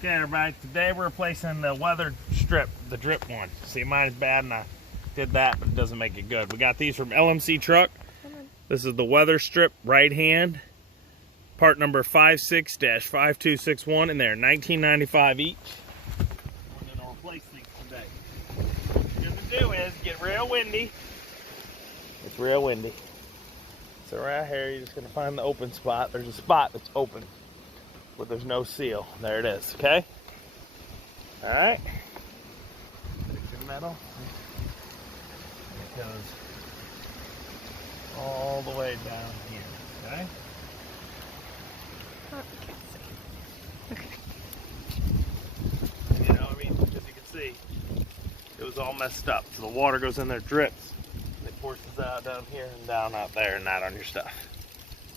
Okay, everybody, today we're replacing the weather strip, the drip one. See, mine is bad and I did that, but it doesn't make it good. We got these from LMC Truck. This is the weather strip right hand, part number 56-5261, and they're $19.95 each. We're going to replace these today. What you're going to do is get real windy. It's real windy. So right here, you're just going to find the open spot. There's a spot that's open, but there's no seal. There it is, okay? All right. Take your metal. It goes all the way down here, okay? Oh, I can't see. Okay. You know what I mean? Because you can see, it was all messed up. So the water goes in there, drips. And it forces out down here and down out there and not on your stuff,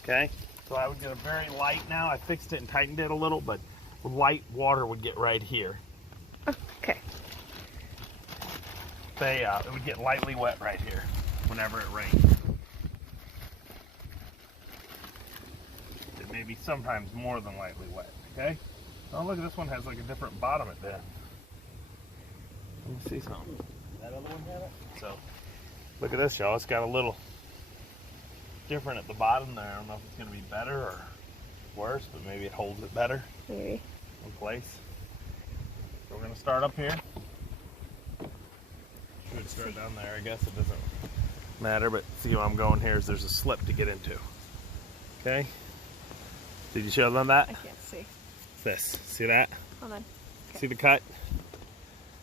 okay? So I would get a very light now. I fixed it and tightened it a little, but light water would get right here. Oh, okay. It would get lightly wet right here whenever it rains. It may be sometimes more than lightly wet, okay? Oh, look, this one has like a different bottom at there. Let me see something. That other one had it? So, look at this, y'all. It's got a little different at the bottom there. I don't know if it's going to be better or worse, but maybe it holds it better. Maybe. In place. So we're going to start up here. Should start down there. I guess it doesn't matter, but see where I'm going here is there's a slip to get into. Okay? Did you show them that? I can't see. This. See that? Hold on. Okay. See the cut?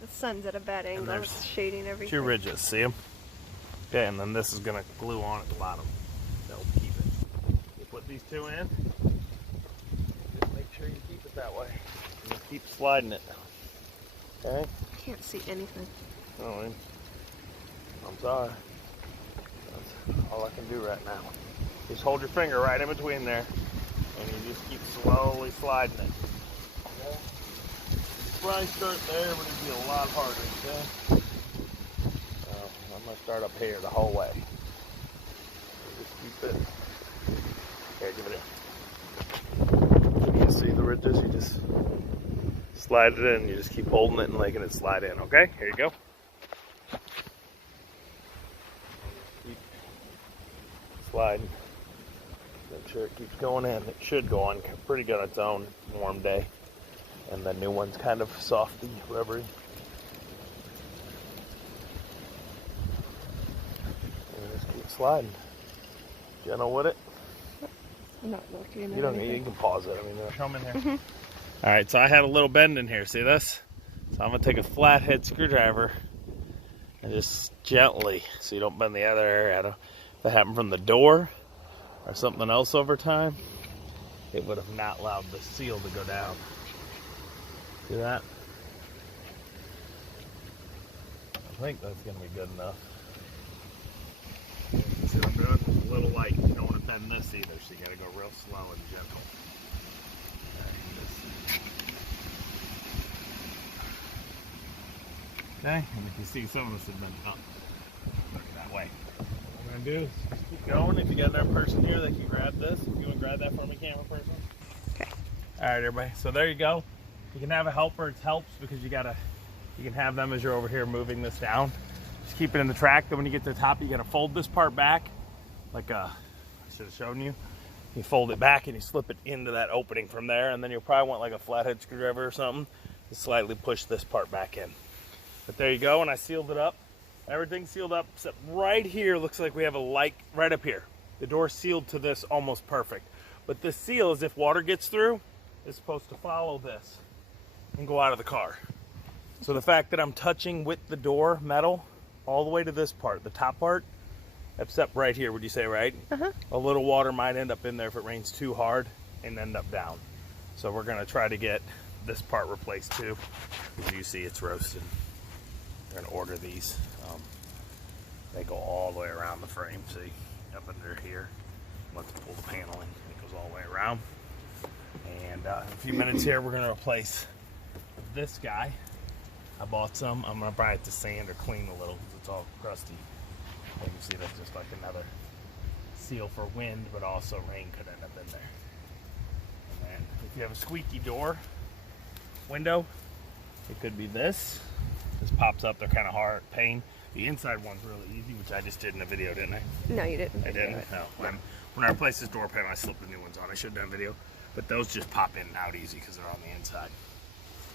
The sun's at a bad angle. It's shading everything. Two ridges. See them? Okay, and then this is going to glue on at the bottom. That'll keep it. You put these two in. Just make sure you keep it that way. And you keep sliding it. Okay? Can't see anything. Oh, I'm sorry. That's all I can do right now. Just hold your finger right in between there, and you just keep slowly sliding it. Okay? You probably start there, but it'd be a lot harder. Okay? I'm gonna start up here the whole way. Just keep it. Here, give it in. You can see the ridges. You just slide it in. You just keep holding it and making it slide in. Okay? Here you go. Keep sliding. Make sure it keeps going in. It should go on pretty good on its own. Warm day. And the new one's kind of softy, rubbery. And just keep sliding. Gentle with it. I'm not looking at You don't anything. need, you can pause it. I mean, show them in here. All right, so I had a little bend in here. See this? So I'm gonna take a flathead screwdriver and just gently, so you don't bend the other area. If that happened from the door or something else over time, it would have not allowed the seal to go down. See that? I think that's gonna be good enough. See what I'm doing? It's a little light. You don't want to bend this either, so you gotta go real slow and gentle. Okay, and you can see some of this has been up. Look at that way. What we're gonna do is just keep going. If you got another person here that can grab this, if you want to grab that for me, camera person. Okay. All right, everybody. So there you go. You can have a helper. It helps because you can have them as you're over here moving this down. Just keep it in the track. Then when you get to the top, you gotta fold this part back, like I should have shown you. You fold it back and you slip it into that opening from there, and then you'll probably want like a flathead screwdriver or something to slightly push this part back in. But there you go, and I sealed it up. Everything's sealed up except right here. Looks like we have a light right up here. The door's sealed to this almost perfect. But this seal is if water gets through, is supposed to follow this and go out of the car. So the fact that I'm touching with the door metal all the way to this part, the top part, except right here, would you say, right? Uh-huh. A little water might end up in there if it rains too hard and end up down. So we're gonna try to get this part replaced too. As you see, it's roasted. We're gonna order these. They go all the way around the frame, see, up under here. Let's pull the paneling. It goes all the way around. And in a few minutes here, we're gonna replace this guy. I bought some. I'm gonna probably have to sand or clean a little because it's all crusty. You can see that's just like another seal for wind, but also rain could end up in there. And then if you have a squeaky door, window, it could be this. This pops up, they're kind of hard, pain. The inside one's really easy, which I just did in a video, didn't I? No, you didn't. I didn't? No. When I replaced this door panel, I slipped the new ones on. I should have done a video. But those just pop in and out easy because they're on the inside.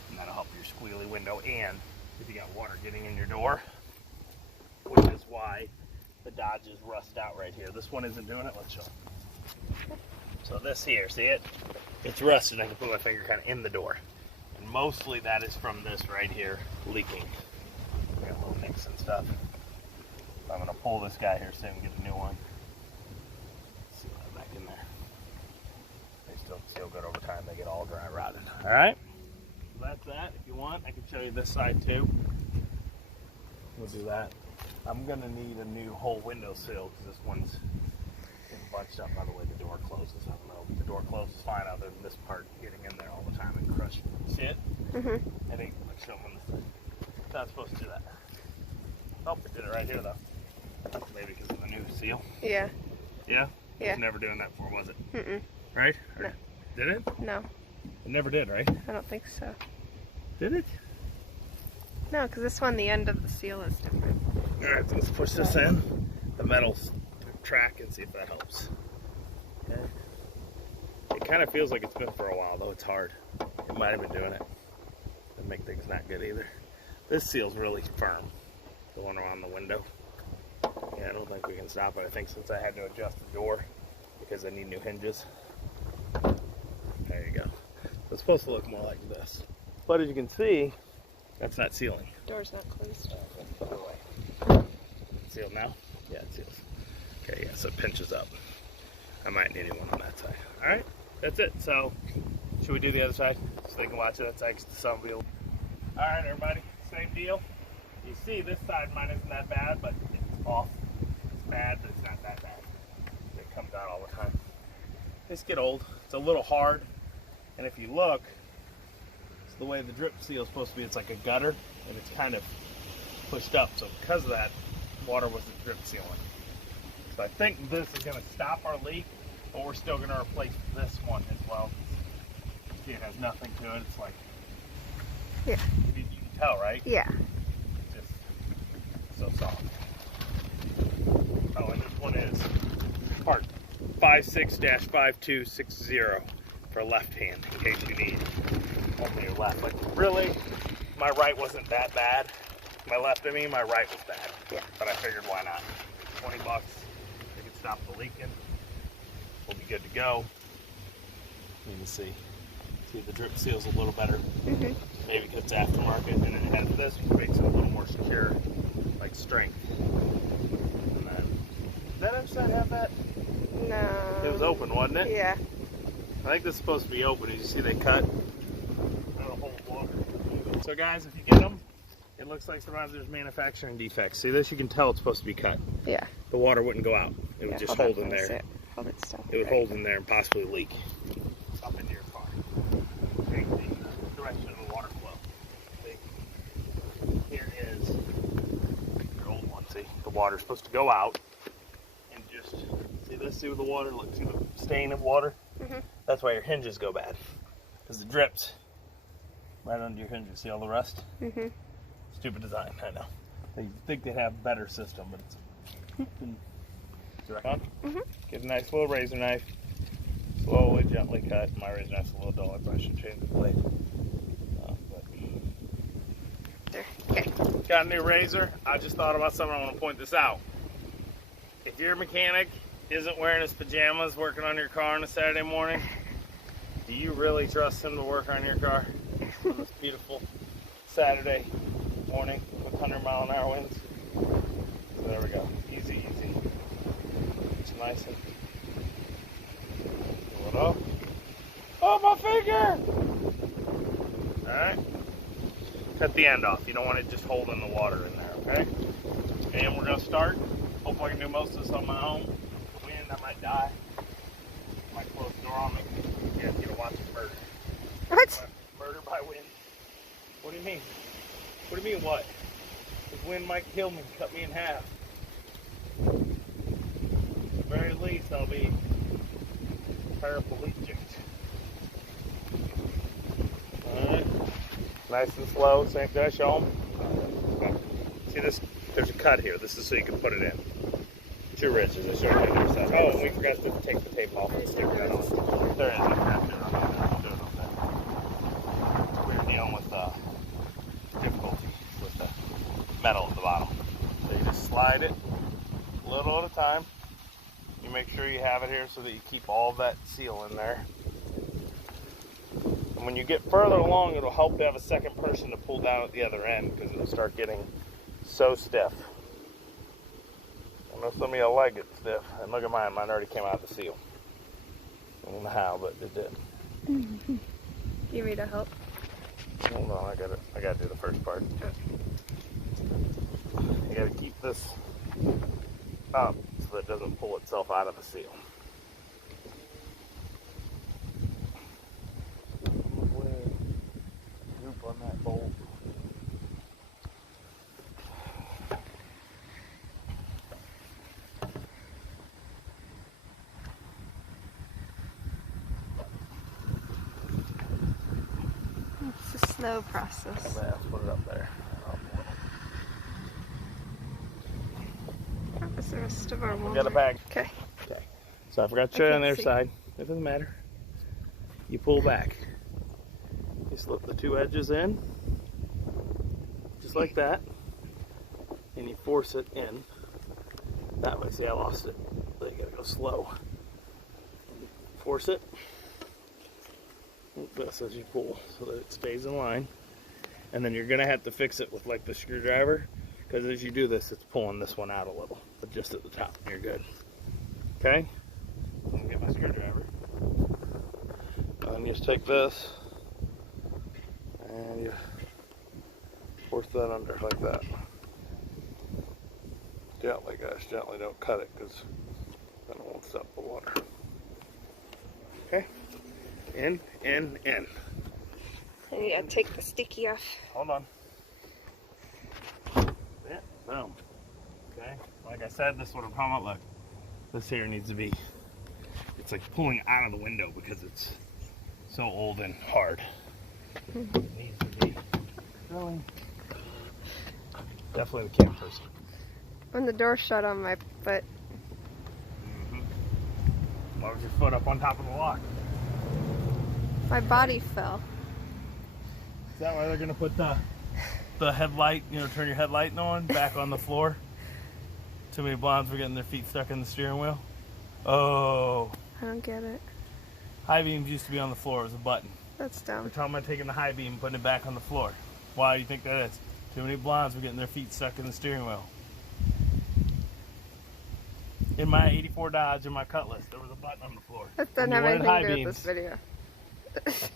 And that'll help your squealy window. And if you got water getting in your door, which is why the Dodges rust out right here. This one isn't doing it. Let's show you. So this here, see it? It's rusted. I can put my finger kind of in the door. And mostly that is from this right here leaking. We got little nicks and stuff. I'm going to pull this guy here so I can get a new one. Let's see what I have back in there. They still seal good over time. They get all dry rotted. All right? So that's that. If you want, I can show you this side too. We'll do that. I'm going to need a new whole window sill because this one's getting bunched up by the way the door closes. I don't know. The door closes fine other than this part getting in there all the time and crushing. See it? Mm-hmm. I think let's show them this. It's not supposed to do that. Oh, it did it right here though. Maybe because of the new seal. Yeah. Yeah? Yeah. It was never doing that before, was it? Mm-mm. Right? Or No. Did it? No. It never did, right? I don't think so. Did it? No, because this one, the end of the seal is different. Alright, so let's push this in. The metal's track and see if that helps. Okay. It kind of feels like it's been for a while, though it's hard. It might have been doing it. That'd make things not good either. This seal's really firm. The one around the window. Yeah, I don't think we can stop it. I think since I had to adjust the door because I need new hinges. There you go. It's supposed to look more like this. But as you can see, that's not sealing. Door's not closed. Let's put it away. Sealed now? Yeah, it seals. Okay, yeah, so it pinches up. I might need one on that side. All right, that's it. So, should we do the other side so they can watch it? That side, 'cause the sun will be. All right, everybody, same deal. You see, this side mine isn't that bad, but it's off. It's bad, but it's not that bad. It comes out all the time. These get old. It's a little hard, and if you look, it's the way the drip seal is supposed to be. It's like a gutter, and it's kind of pushed up. So because of that, water wasn't drip sealing. So I think this is going to stop our leak, but we're still going to replace this one as well. See, it has nothing to it. It's like, yeah, you can tell, right? Yeah. Just so soft. Oh, and this one is part 56-5260 for left hand, in case you need only your left. Like, really, my right wasn't that bad. My left, I mean, my right was bad. Yeah. But I figured, why not? $20, we can stop the leaking. We'll be good to go. You can see the drip seal's a little better. Mm-hmm. Maybe because it's aftermarket, and then it has this, which makes it a little more secure, like strength. And then, did that other side have that? No. It was open, wasn't it? Yeah. I think this is supposed to be open. As you see, they cut. That'll hold water. So guys, if you get them, it looks like sometimes there's manufacturing defects. See this? You can tell it's supposed to be cut. Yeah. The water wouldn't go out. It would just hold in there. Hold it still. It would hold in there and possibly leak up into your car. Change the direction of the water flow. See? Here is your old one. See? The water's supposed to go out and just, see this? See the water? Look, see the stain of water? Mm-hmm. That's why your hinges go bad. Because it drips right under your hinges. See all the rust? Mm-hmm. Stupid design, I know. They think they have a better system, but it's... Mm-hmm. Get a nice little razor knife. Slowly, gently cut. My razor knife's a little dull. I probably should change the blade. There. Okay. Got a new razor. I just thought about something. I want to point this out. If your mechanic isn't wearing his pajamas working on your car on a Saturday morning, do you really trust him to work on your car on this beautiful Saturday morning with 100-mile-an-hour winds? So there we go. Easy, easy. It's nice and pull it up. Oh, my finger! Alright. Cut the end off. You don't want it just holding the water in there, okay? And we're going to start. Hopefully I can do most of this on my own. The wind, I might die. Might close the door on me. You guys get to watch a murder. What? Murder by wind. What do you mean? What do you mean what? The wind might kill me, cut me in half. At the very least, I'll be paraplegic. Alright. nice and slow. Same, did I show them? See this? There's a cut here. This is so you can put it in. 2 ridges. I showed you on the other side. Oh, and we forgot to take the tape off and stick that on. There is a cut there. We're dealing with difficulty with the metal at the bottom. So you just slide it a little at a time. You make sure you have it here so that you keep all of that seal in there. And when you get further along, it'll help to have a second person to pull down at the other end because it'll start getting so stiff. I know some of y'all like it stiff. And look at mine. Mine already came out of the seal. I don't know how, but it did. You need to help? Hold on, I gotta do the first part. You gotta keep this up so it doesn't pull itself out of the seal. Loop on that bolt. It's a slow process. Let's put it up there. That was the rest of our We water. got a bag. Okay. Okay. So I forgot to show you on the other see. side. It doesn't matter. You pull back. You slip the 2 edges in, just like that, and you force it in. That way. See, I lost it. So you gotta go slow. Force it. Like this as you pull, so that it stays in line. And then you're gonna have to fix it with like the screwdriver, because as you do this, it's pulling this one out a little, but just at the top. You're good. Okay. I'm gonna get my screwdriver. And you just take this and you force that under like that. Gently, guys, gently. Don't cut it because then it won't stop the water. Okay. In. And you gotta take the sticky off. Hold on. Yeah, boom. Okay. Like I said, this is what I'm talking about. Look, this here needs to be. It's like pulling out of the window because it's so old and hard. It needs to be going. Definitely the camp person. When the door shut on my foot. Why was your foot up on top of the lock? My body fell. Is that why they're gonna put the headlight, turn your headlight on back on the floor? Too many blondes were getting their feet stuck in the steering wheel. Oh. I don't get it. High beams used to be on the floor. It was a button. That's We're dumb. talking about taking the high beam and putting it back on the floor. Why do you think that is? Too many blondes were getting their feet stuck in the steering wheel. In my 84 Dodge and my Cutlass, there was a button on the floor. That doesn't And you have wanted anything high to do with beams. this video.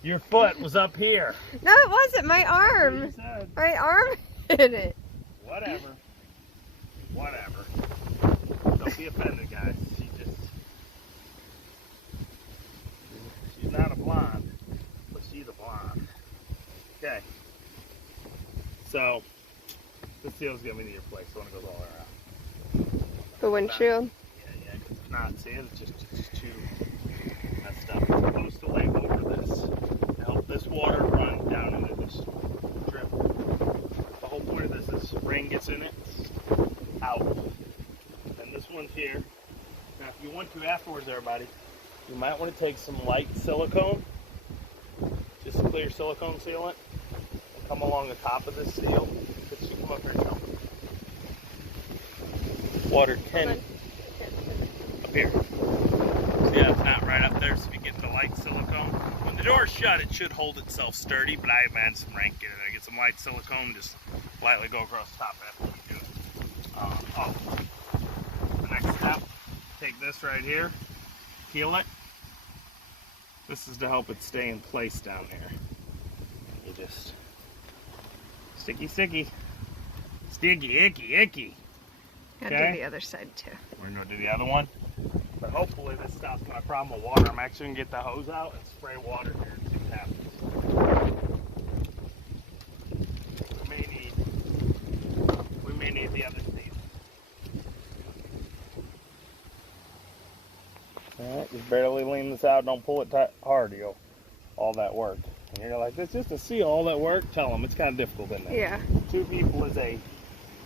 Your foot was up here. No, it wasn't. My arm. You said. My arm hit it. Whatever. Whatever. Don't be offended, guys. She's not a blonde, but she's a blonde. Okay. So, this seal's gonna be near your place, so when it goes all around. The windshield. Yeah, because if not, see, it's just too messed up. It's supposed to lay over this to help this water run down into this drip. The whole point of this is rain gets in it, out. And this one's here. Now, if you want to afterwards, everybody, you might want to take some light silicone, just clear silicone sealant, and come along the top of this seal. Could you come up here and show me? Water 10 up here. See how it's not right up there, so if you get the light silicone. When the door's shut, it should hold itself sturdy, but I have had some rank in it. I get some light silicone, just lightly go across the top after you do it. The next step, take this right here, peel it. This is to help it stay in place down there. You just sticky, icky. Gotta Okay. do the other side too. We're gonna do the other one, but hopefully this stops my problem with water. I'm actually gonna get the hose out and spray water here and see what happens. We may need the other seat. All right, just barely lean this out. Don't pull it tight, hard. You'll all that work. And you're like, that's just a seal, all that work? Tell them it's kind of difficult in there. Yeah. 2 people is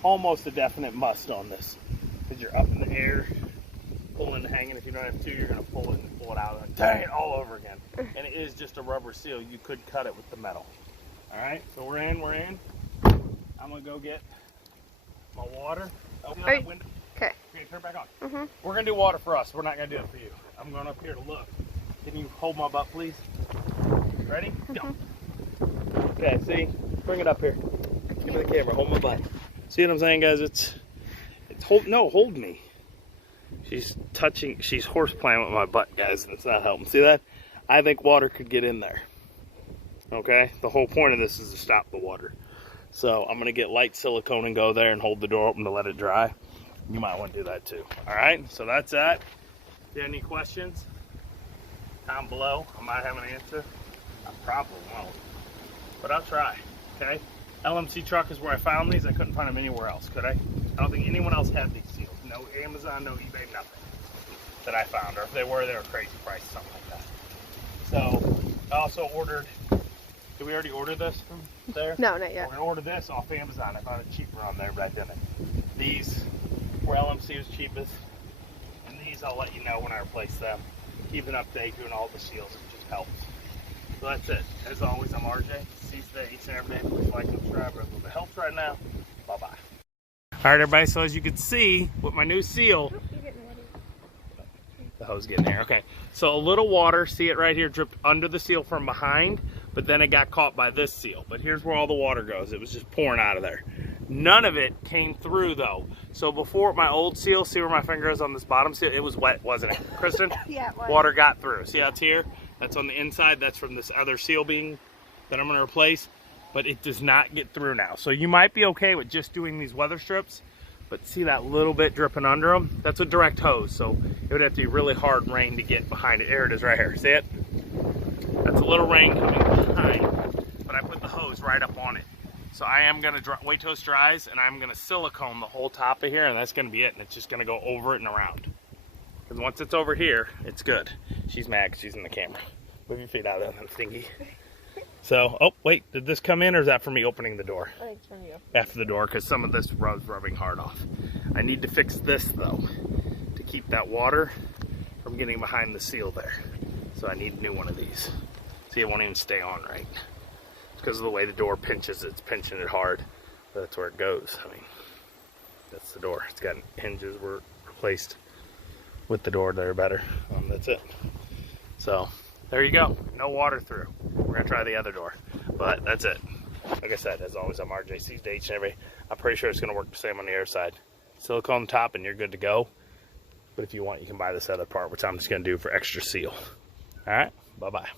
almost a definite must on this. Because you're up in the air, pulling and hanging. If you don't have 2, you're going to pull it and pull it out and dang it all over again. And it is just a rubber seal. You could cut it with the metal. All right, so we're in. I'm going to go get my water. Open that window. Okay. Okay, turn it back on. Mm-hmm. We're going to do water for us. We're not going to do it for you. I'm going up here to look. Can you hold my butt, please? Ready? Go. Okay, see? Bring it up here. Give me the camera. Hold my butt. See what I'm saying, guys? It's hold me. She's horse playing with my butt, guys, and it's not helping. See that? I think water could get in there. Okay? The whole point of this is to stop the water. So I'm going to get light silicone and go there and hold the door open to let it dry. You might want to do that too. All right? So that's that. If you have any questions, down below. I might have an answer. I probably won't. But I'll try. Okay? LMC truck is where I found these. I couldn't find them anywhere else, could I? I don't think anyone else had these seals. No Amazon, no eBay, nothing that I found. Or if they were crazy price, something like that. So I also ordered, did we already order this from there? No, not yet. We're gonna order this off Amazon. I found it cheaper on there, but I didn't. These were LMC was cheapest. And these I'll let you know when I replace them. Keep an update, doing all the seals, it just helps. So that's it. As always, I'm RJ. See you today, each and every day. Please like and subscribe. It helps right now. Bye-bye. All right, everybody. So as you can see, with my new seal, the hose getting there. Okay. So a little water, see it right here, dripped under the seal from behind, but then it got caught by this seal. But here's where all the water goes. It was just pouring out of there. None of it came through though. So before my old seal, see where my finger is on this bottom seal? It was wet, wasn't it, Kristen? Yeah, it was. Water got through. See how it's here? That's on the inside. That's from this other seal being that I'm going to replace. But it does not get through now. So you might be okay with just doing these weather strips. But see that little bit dripping under them? That's a direct hose. So it would have to be really hard rain to get behind it. There it is right here. See it? That's a little rain coming behind. But I put the hose right up on it. So I am going to wait till it dries. And I'm going to silicone the whole top of here. And that's going to be it. And it's just going to go over it and around. Because once it's over here, it's good. She's mad because she's in the camera. Move your feet out of that thingy. So, oh, wait, did this come in or is that for me opening the door? I think it's from you. After the door, because some of this rub's rubbing hard off. I need to fix this, though, to keep that water from getting behind the seal there. So I need a new one of these. See, it won't even stay on right. It's because of the way the door pinches. It's pinching it hard. That's where it goes. I mean, that's the door. It's got hinges were replaced with the door there better. That's it. So there you go. No water through. We're gonna try the other door, but that's it. Like I said, as always, I'm RJ. See you each and every. I'm pretty sure it's gonna work the same on the other side. Silicone on the top, and you're good to go. But if you want, you can buy this other part, which I'm just gonna do for extra seal. All right. Bye bye.